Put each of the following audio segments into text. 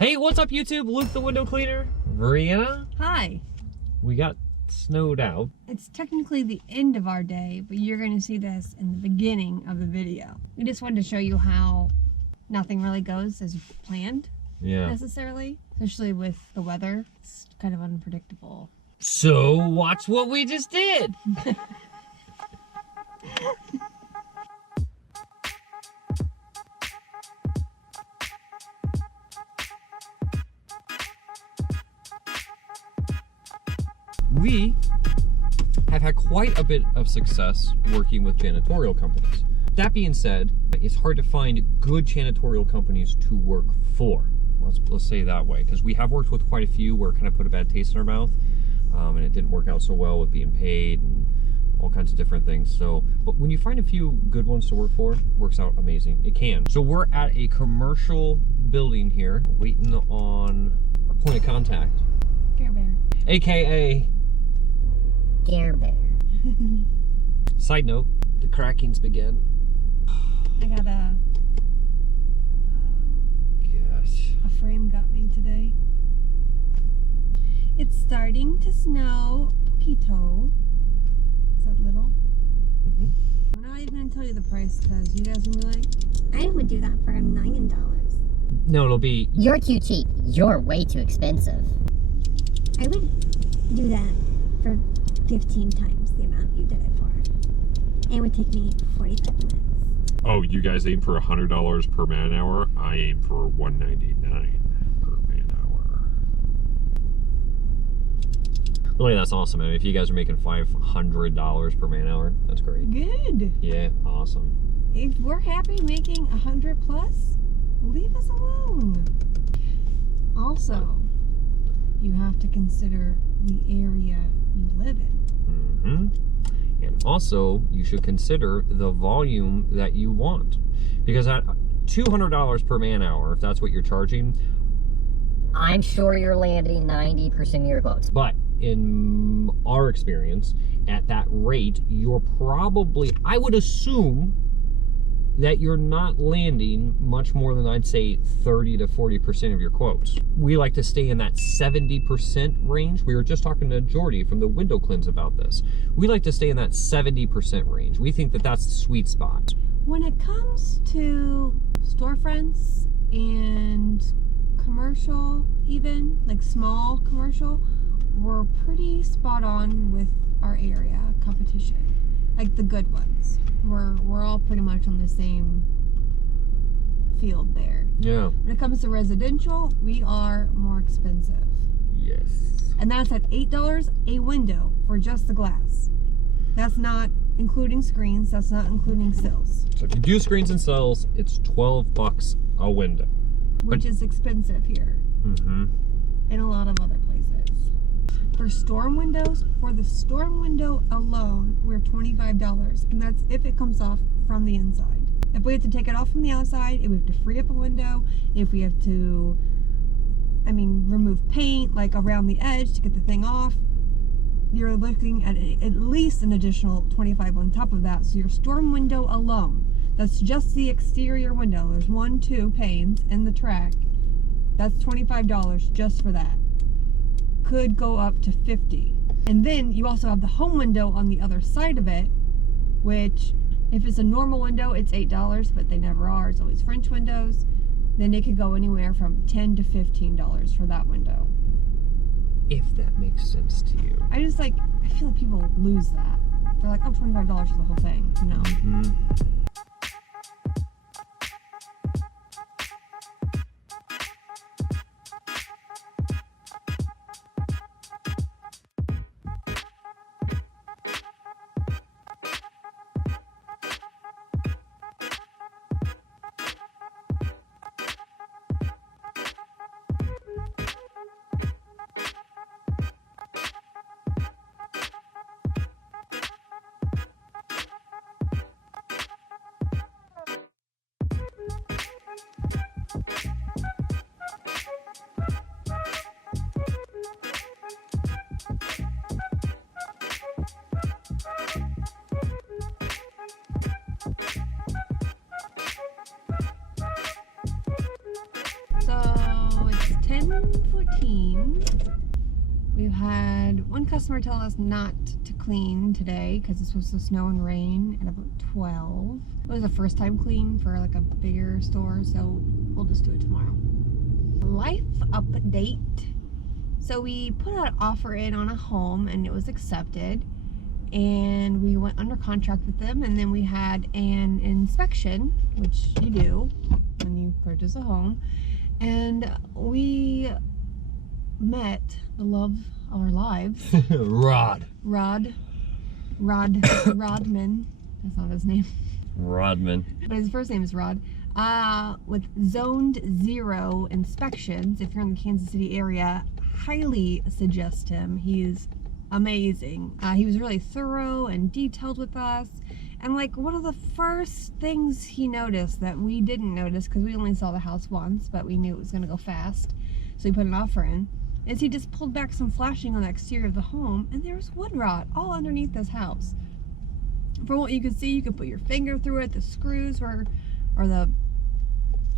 Hey, what's up YouTube? Luke the window cleaner. Reanna. Hi. We got snowed out. It's technically the end of our day, but you're going to see this in the beginning of the video. We just wanted to show you how nothing really goes as planned necessarily, especially with the weather. It's kind of unpredictable. So watch what we just did. We have had quite a bit of success working with janitorial companies. That being said, it's hard to find good janitorial companies to work for. Let's say it that way, because we have worked with quite a few where it kind of put a bad taste in our mouth, and it didn't work out so well with being paid and all kinds of different things. So, but when you find a few good ones to work for, it works out amazing. It can. So we're at a commercial building here, waiting on our point of contact. Care Bear. AKA Care Bear. Side note, the cracking's began. I got Gosh. a frame got me today. It's starting to snow poquito. Is that little? I'm not even going to tell you the price because you guys will be like, I would do that for $1 million. No, it'll be... You're too cheap. You're way too expensive. I would do that for 15 times the amount you did it for. And it would take me 45 minutes. Oh, you guys aim for $100 per man hour? I aim for $199 per man hour. Really, that's awesome. I mean, if you guys are making $500 per man hour, that's great. good. Yeah, awesome. If we're happy making 100 plus, leave us alone. Also, you have to consider the area you live in. And also, you should consider the volume that you want. Because at $200 per man hour, if that's what you're charging, I'm sure you're landing 90% of your quotes. but in our experience, at that rate, you're probably, I would assume that you're not landing much more than, I'd say, 30 to 40% of your quotes. We like to stay in that 70% range. We were just talking to Jordy from the Window Cleanse about this. We like to stay in that 70% range. We think that that's the sweet spot. When it comes to storefronts and commercial, even like small commercial, we're pretty spot on with our area competition, like the good ones. We're all pretty much on the same field there. Yeah. When it comes to residential, we are more expensive. Yes. And that's at $8 a window for just the glass. That's not including screens, that's not including sills. So if you do screens and sills, it's $12 a window. Which is expensive here. And a lot of other places. For storm windows, for the storm window alone, we're $25, and that's if it comes off from the inside. If we have to take it off from the outside, if we have to free up a window, if we have to, remove paint like around the edge to get the thing off, you're looking at least an additional $25 on top of that. So your storm window alone, that's just the exterior window. There's 2 panes in the track. That's $25 just for that. Could go up to $50. And then you also have the home window on the other side of it, which if it's a normal window, it's $8, but they never are. It's always French windows. Then it could go anywhere from $10 to $15 for that window. If that makes sense to you. I feel like people lose that. They're like, oh, $25 for the whole thing. No. 10:14. We've had one customer tell us not to clean today because it's supposed to snow and rain at about 12. It was a first time clean for like a bigger store, so we'll just do it tomorrow. Life update. So we put an offer in on a home and it was accepted, and we went under contract with them, and then we had an inspection, which you do when you purchase a home, and we met the love of our lives. Rodman. That's not his name. Rodman. But his first name is Rod. With Zoned 0 inspections. If you're in the Kansas City area, highly suggest him. He's amazing. He was really thorough and detailed with us. And like one of the first things he noticed that we didn't notice, because we only saw the house once, but we knew it was going to go fast, so we put an offer in, is he just pulled back some flashing on the exterior of the home, and there was wood rot all underneath this house. From what you could see, you could put your finger through it. The screws were, or the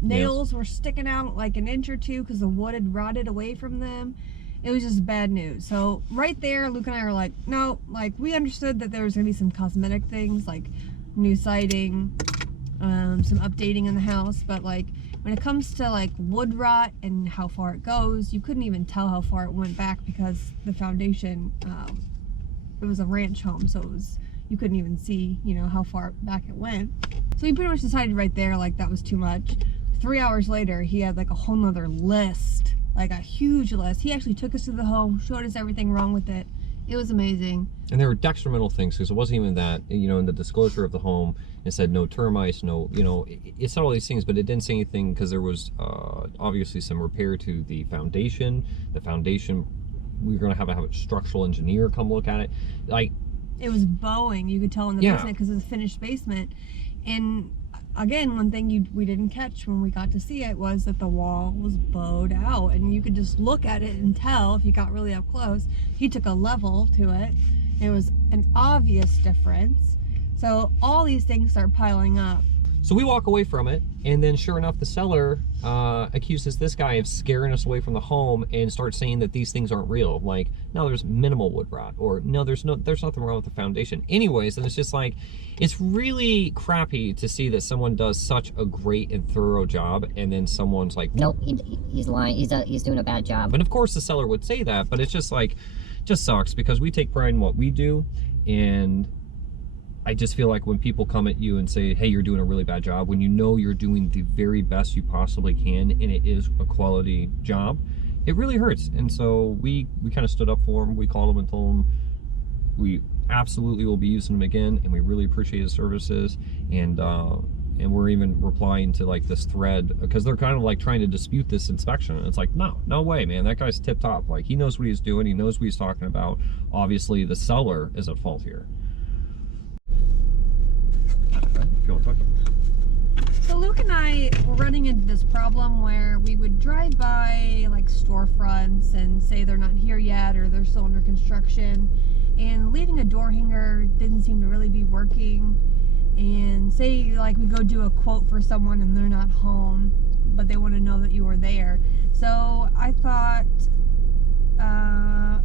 nails were sticking out like an inch or two because the wood had rotted away from them. It was just bad news. So right there, Luke and I are like, no, like we understood that there was gonna be some cosmetic things like new siding, some updating in the house, but like when it comes to like wood rot and how far it goes, you couldn't even tell how far it went back because the foundation, it was a ranch home, so it was, you couldn't even see, you know, how far back it went. So we pretty much decided right there, like that was too much. 3 hours later, he had like a whole nother list, like a huge list. He actually took us to the home, showed us everything wrong with it. It was amazing. And there were detrimental things, because it wasn't even that, you know, in the disclosure of the home, it said no termites, no, you know, it said all these things, but it didn't say anything because there was obviously some repair to the foundation. The foundation, we were going to have a structural engineer come look at it. Like, it was bowing, you could tell in the basement because it was a finished basement. And again, one thing we didn't catch when we got to see it was that the wall was bowed out, and you could just look at it and tell if you got really up close. He took a level to it. It was an obvious difference. So all these things start piling up. so we walk away from it, and then sure enough, the seller accuses this guy of scaring us away from the home and starts saying that these things aren't real. Like, no, there's minimal wood rot, or no, there's nothing wrong with the foundation. Anyways, and it's just like, it's really crappy to see that someone does such a great and thorough job, and then someone's like, Nope, he's lying. He's doing a bad job. and of course the seller would say that, but it's just like, just sucks, because we take pride in what we do, and I just feel like when people come at you and say, hey, you're doing a really bad job, when you know you're doing the very best you possibly can, and it is a quality job, it really hurts. And so we kind of stood up for him. We called him and told him we absolutely will be using them again, and we really appreciate his services. And we're even replying to like this thread, because they're kind of like trying to dispute this inspection, and it's like, no way, man, that guy's tip top. Like, he knows what he's doing, he knows what he's talking about. Obviously the seller is at fault here. If you want to talk. So Luke and I were running into this problem where we would drive by like storefronts and say they're not here yet, or they're still under construction, and leaving a door hanger didn't seem to really be working. And say like we go do a quote for someone and they're not home, but they want to know that you were there. So I thought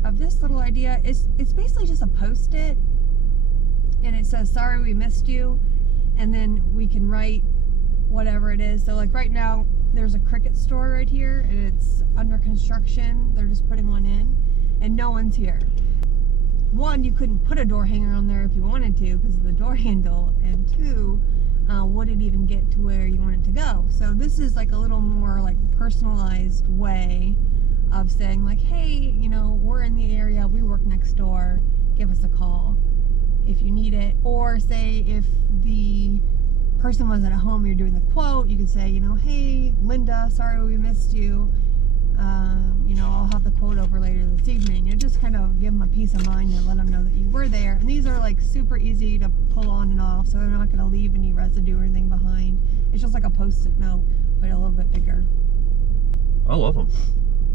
of this little idea. It's basically just a post-it, and it says, sorry we missed you, and then we can write whatever it is. So like right now there's a Cricket store right here, and it's under construction. They're just putting one in, and no one's here. One, you couldn't put a door hanger on there if you wanted to because of the door handle, and two, would it even get to where you want it to go? So this is like a little more like personalized way of saying like, hey, you know, we're in the area, we work next door, give us a call if you need it. Or say if the person wasn't at home, you're doing the quote, you could say, you know, hey Linda, sorry we missed you, you know, I'll have the quote over later this evening. It just kind of give them a peace of mind and let them know that you were there. And these are like super easy to pull on and off, so they're not going to leave any residue or anything behind. It's just like a post-it note, but a little bit bigger. I love them.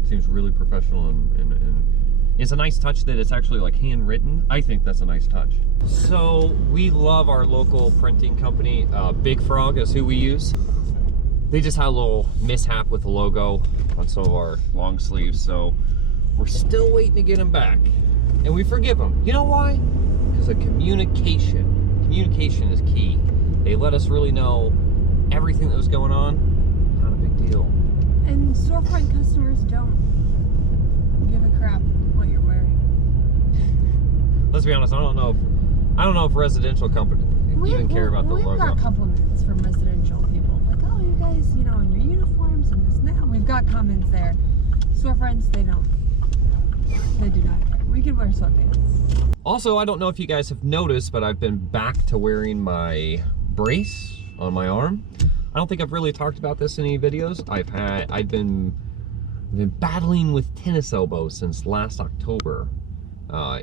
Seems really professional, and it's a nice touch that it's actually like handwritten. I think that's a nice touch. So we love our local printing company. Big Frog is who we use. They just had a little mishap with the logo on some of our long sleeves, so we're still waiting to get them back. And we forgive them. You know why? Because of communication. Communication is key. They let us really know everything that was going on. Not a big deal. And storefront customers don't give a crap what you're wearing. Let's be honest, I don't know if residential companies even care about the logo. We've got compliments from residential people. Like, oh, you guys, you know, in your uniforms and this and that. We've got comments there. Storefronts, they don't. They do not care. We can wear sweatpants. Also, I don't know if you guys have noticed, but I've been back to wearing my brace on my arm. I don't think I've really talked about this in any videos. I've been battling with tennis elbow since last October.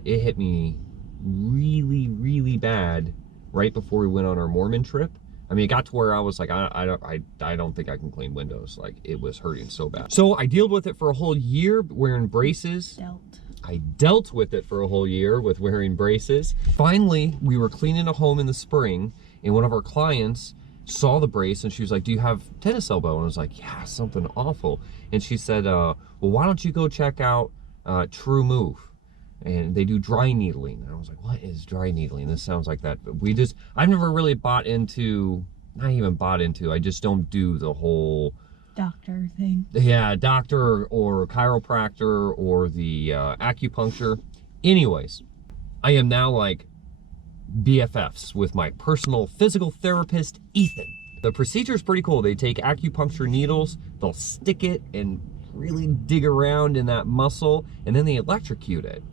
It hit me really, really bad right before we went on our Mormon trip. I mean, it got to where I was like, I don't think I can clean windows. Like, it was hurting so bad. So I dealt with it for a whole year wearing braces. I dealt with it for a whole year with wearing braces. Finally, we were cleaning a home in the spring, and one of our clients saw the brace, and she was like, do you have tennis elbow? And I was like, yeah, something awful. And she said, well, why don't you go check out True Move? And they do dry needling. And I was like, what is dry needling? This sounds like that. But I've never really bought into, not even bought into, I just don't do the whole doctor thing. Yeah, doctor or chiropractor or the acupuncture. Anyways, I am now like BFFs with my personal physical therapist, Ethan. The procedure is pretty cool. They take acupuncture needles, they'll stick it and really dig around in that muscle, and then they electrocute it.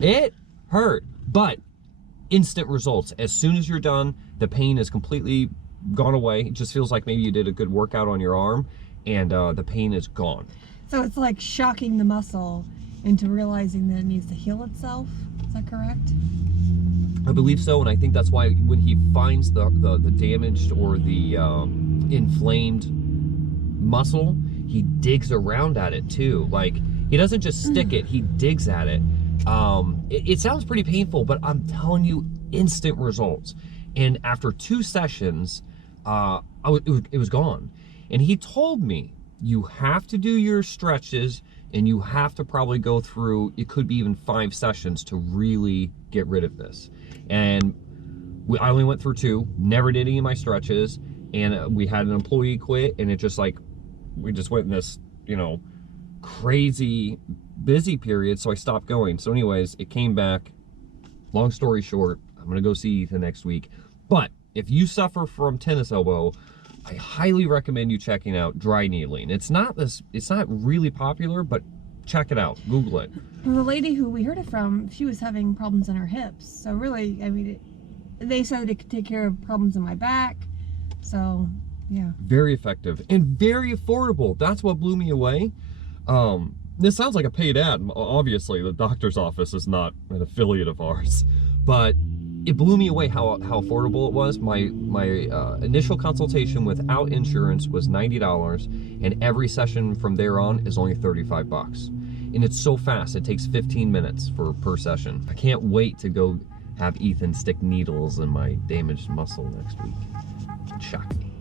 It hurt, but instant results. As soon as you're done, the pain is completely gone away. It just feels like maybe you did a good workout on your arm, and the pain is gone. So it's like shocking the muscle into realizing that it needs to heal itself. Is that correct? I believe so, and I think that's why when he finds the damaged or the inflamed muscle, he digs around at it too. Like, he doesn't just stick it, he digs at it. It sounds pretty painful, but I'm telling you, instant results. And after 2 sessions, it was gone. And he told me, you have to do your stretches, and you have to probably go through, it could be even 5 sessions to really get rid of this. And I only went through 2, never did any of my stretches, and we had an employee quit, and it just like, we just went in this, you know, crazy busy period, so I stopped going. So anyways, it came back. Long story short, I'm gonna go see Ethan next week. But if you suffer from tennis elbow, I highly recommend you checking out dry needling. It's not really popular, but check it out. Google it. The lady who we heard it from, she was having problems in her hips. So really, I mean, they said it could take care of problems in my back. So yeah. Very effective and very affordable. That's what blew me away. This sounds like a paid ad. Obviously, the doctor's office is not an affiliate of ours, but it blew me away how affordable it was. My initial consultation without insurance was $90, and every session from there on is only 35 bucks. And it's so fast. It takes 15 minutes per session. I can't wait to go have Ethan stick needles in my damaged muscle next week. Shock me.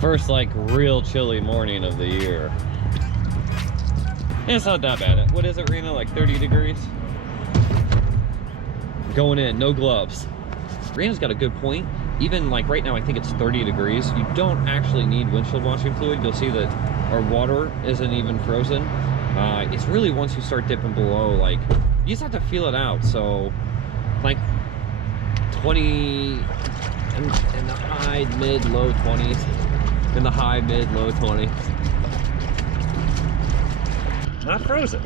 First, like, real chilly morning of the year. And it's not that bad. What is it, Reanna? Like 30 degrees? Going in, no gloves. Reanna's got a good point. Even like right now, I think it's 30 degrees. You don't actually need windshield washing fluid. You'll see that our water isn't even frozen. It's really once you start dipping below, like, you just have to feel it out. So, like 20 in the high, mid, low 20s. In the high, mid, low 20. Not frozen.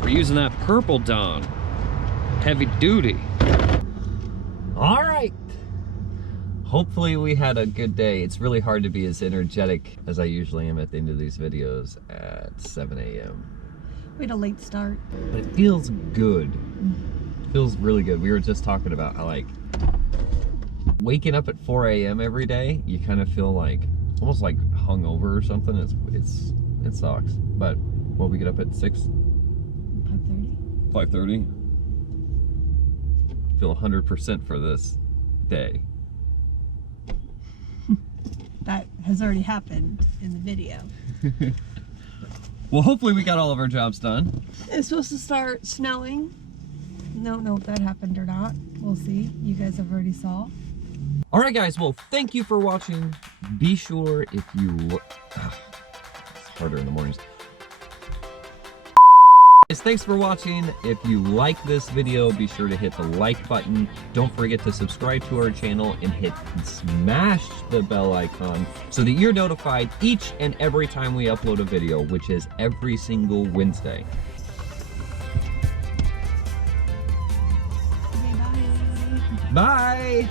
We're using that purple Dawn. Heavy duty. All right. hopefully we had a good day. It's really hard to be as energetic as I usually am at the end of these videos at 7 a.m. We had a late start. But it feels good. It feels really good. We were just talking about how, like, waking up at 4 a.m. every day, you kind of feel like, almost like hungover or something. It sucks. But, well, we get up at 5:30. 5:30. Feel 100% for this day. That has already happened in the video. Well, hopefully we got all of our jobs done. It's supposed to start snowing. Don't know if that happened or not. We'll see. You guys have already saw. All right, guys. Well, thank you for watching. Be sure if you... it's harder in the mornings. Thanks for watching. If you like this video, be sure to hit the like button. Don't forget to subscribe to our channel and smash the bell icon so that you're notified each and every time we upload a video, which is every single Wednesday. Okay, bye. Bye!